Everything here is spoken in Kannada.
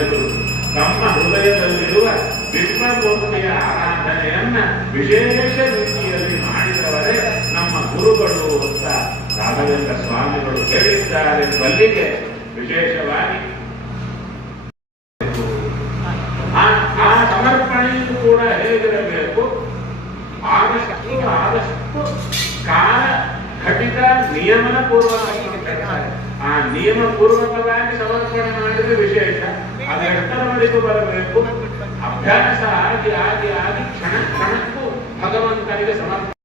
ಎಂದು ತಮ್ಮ ಹೃದಯದಲ್ಲಿರುವ ವಿಷ್ಣುಮೂರ್ತಿಯ ಆರಾಧನೆಯನ್ನ ವಿಶೇಷ ರೀತಿಯಲ್ಲಿ ಮಾಡಿದವರೇ ನಮ್ಮ ಗುರುಗಳು ಅಂತ ರಾಘವೇಂದ್ರ ಸ್ವಾಮಿಗಳು ಹೇಳಿದ್ದಾರೆ. ಬಲ್ಲಿಗೆ ವಿಶೇಷವಾಗಿ ಆ ಸಮರ್ಪಣೆಯೂ ಕೂಡ ಹೇಗಿರಬೇಕು, ಆದಷ್ಟು ಕಾಲ ಘಟಿತ ನಿಯಮನ ಪೂರ್ವಕವಾಗಿ ಆ ನಿಯಮ ಪೂರ್ವಕವಾಗಿ ಸಮರ್ಪಣೆ ಮಾಡಿದ್ರೆ ವಿಶೇಷ. ಅದು ಎಷ್ಟರವರೆಗೂ ಬರಬೇಕು, ಅಭ್ಯಾಸ ಆಗಿ ಕ್ಷಣ ಕ್ಷಣಕ್ಕೂ ಭಗವಂತನಿಗೆ ಸಮರ್ಪಣೆ